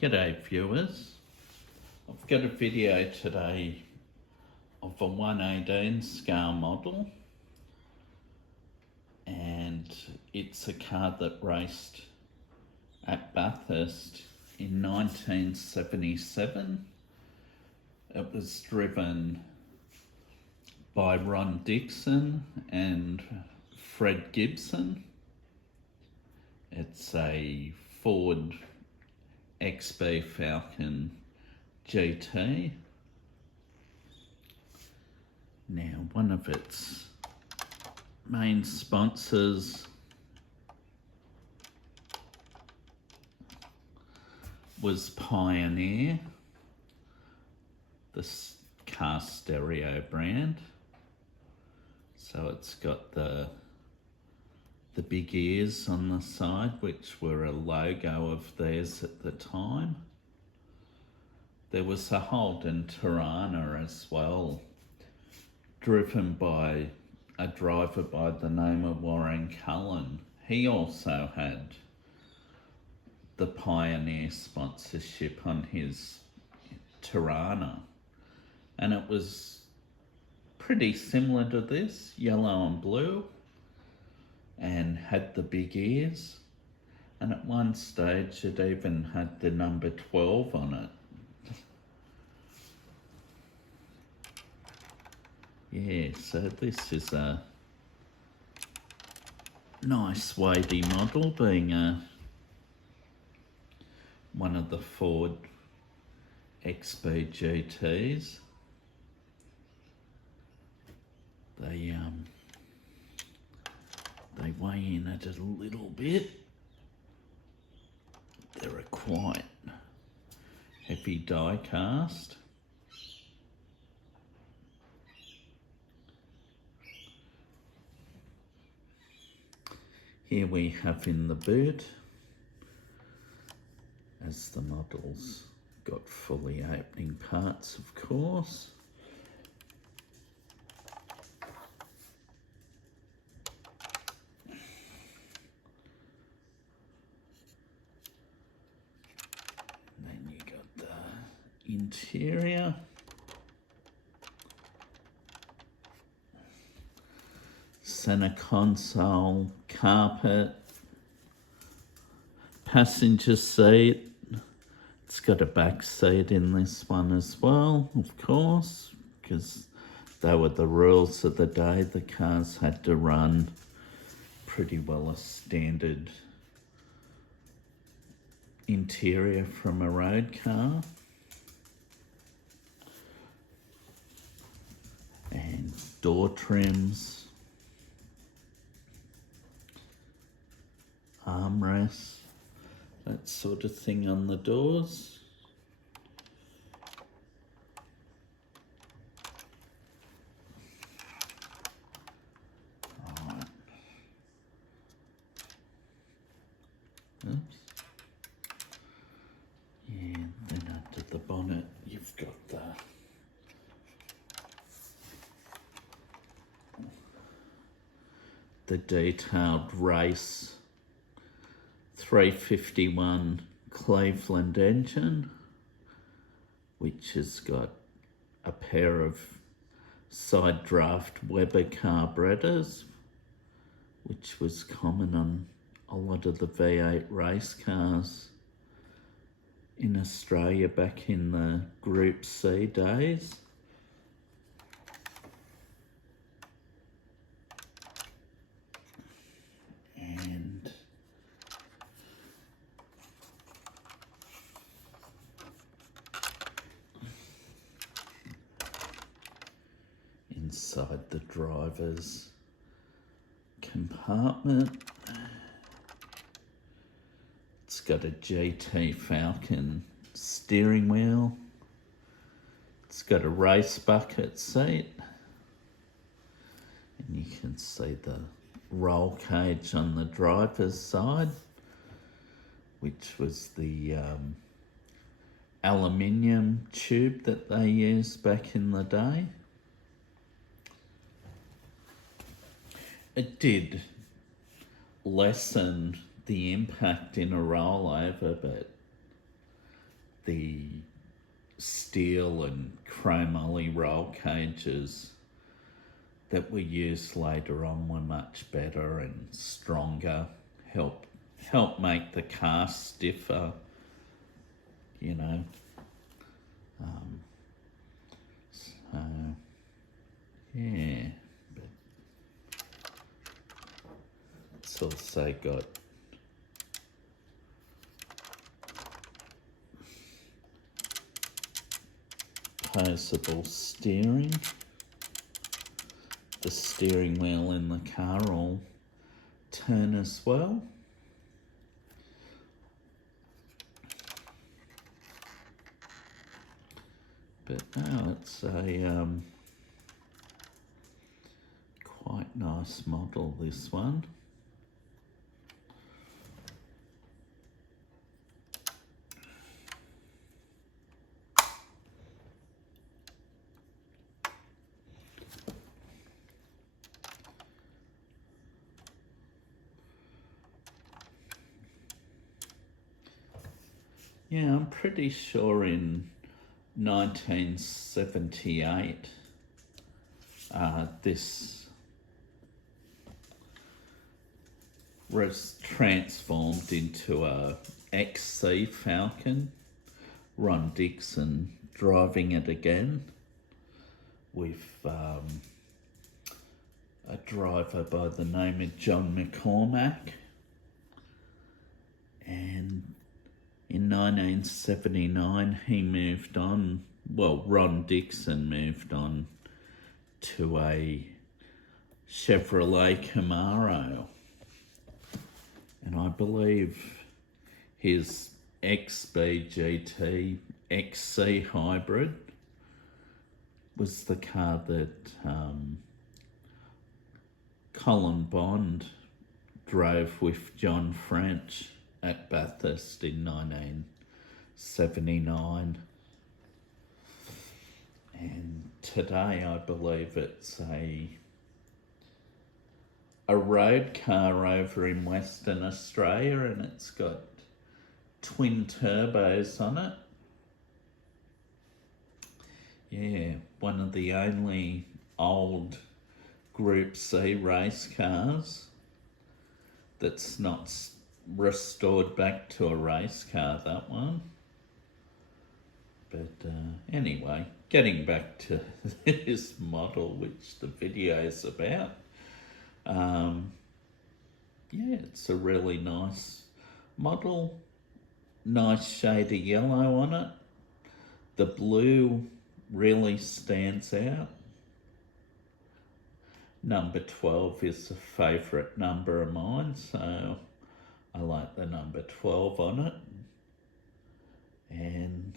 G'day viewers, I've got a video today of a 118 scale model, and it's a car that raced at Bathurst in 1977. It was driven by Ron Dickson and Fred Gibson. It's a Ford XB Falcon GT. Now, one of its main sponsors was Pioneer, the car stereo brand. So it's got the big ears on the side, which were a logo of theirs at the time. There was a Holden Tirana as well, driven by a driver by the name of Warren Cullen. He also had the Pioneer sponsorship on his Tirana, and it was pretty similar to this, yellow and blue, and had the big ears, and at one stage it even had the number 12 on it. Yeah, so this is a nice weighty model, being one of the Ford XB GTs. They weigh in at a little bit. They're a quite heavy die cast. Here we have in the boot, as the model's got fully opening parts, of course. Interior, center console, carpet, passenger seat. It's got a back seat in this one as well, of course, because they were the rules of the day. The cars had to run pretty well a standard interior from a road car. And door trims, armrests, that sort of thing on the doors. Right. Oops. And then under the bonnet, you've got the detailed race 351 Cleveland engine, which has got a pair of side draft Weber carburetors, which was common on a lot of the V8 race cars in Australia back in the Group C days. And inside the driver's compartment, it's got a GT Falcon steering wheel. It's got a race bucket seat, and you can see the roll cage on the driver's side, which was the aluminium tube that they used back in the day. It did lessen the impact in a rollover, but the steel and chromoly roll cages that we used later on were much better and stronger, help make the car stiffer, you know. So yeah, but it's also got posable steering. The steering wheel in the car will turn as well. But no, it's a quite nice model, this one. Yeah, I'm pretty sure in 1978, this was transformed into a XC Falcon. Ron Dickson driving it again with a driver by the name of John McCormack. And in 1979, he moved on, well, Ron Dickson moved on to a Chevrolet Camaro. And I believe his XB GT XC hybrid was the car that Colin Bond drove with John French at Bathurst in 1979. And today I believe it's a road car over in Western Australia, and it's got twin turbos on it. Yeah, one of the only old Group C race cars that's not restored back to a race car, that one. But anyway, getting back to this model, which the video is about. Yeah, it's a really nice model. Nice shade of yellow on it. The blue really stands out. Number 12 is a favourite number of mine, so I like the number 12 on it. And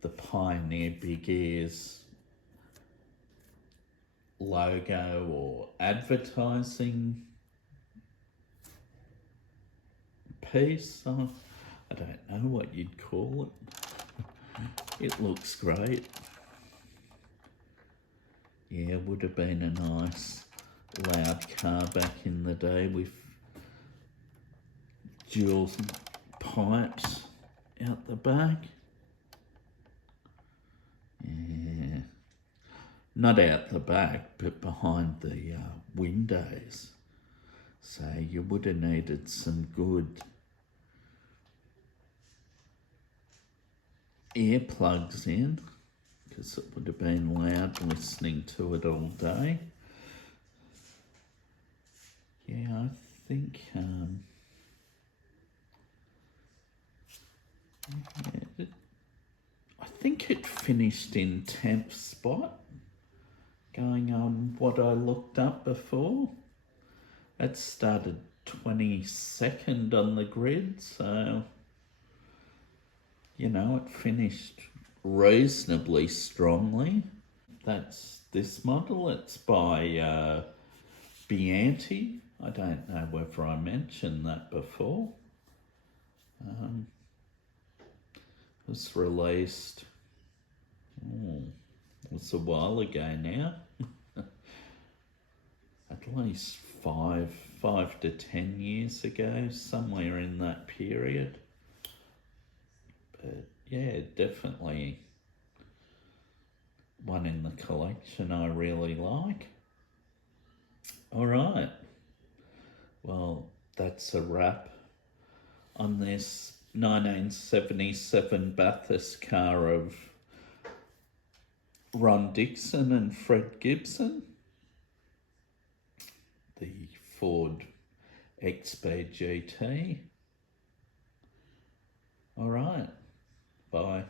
the Pioneer Big Ears logo or advertising piece. I don't know what you'd call it. It looks great. Yeah, would have been a nice loud car back in the day with dual pipes out the back. Yeah, not out the back, but behind the windows. So you would have needed some good earplugs in, because it would have been loud listening to it all day. Yeah, I think it finished in 10th spot, going on what I looked up before. It started 22nd on the grid, so you know, it finished reasonably strongly. That's this model. It's by Bianchi. I don't know whether I mentioned that before. It was released, it was a while ago now. At least 5 to 10 years ago, somewhere in that period. But yeah, definitely one in the collection I really like. All right, well, that's a wrap on this 1977 Bathurst car of Ron Dickson and Fred Gibson, the Ford XB GT. All right, bye.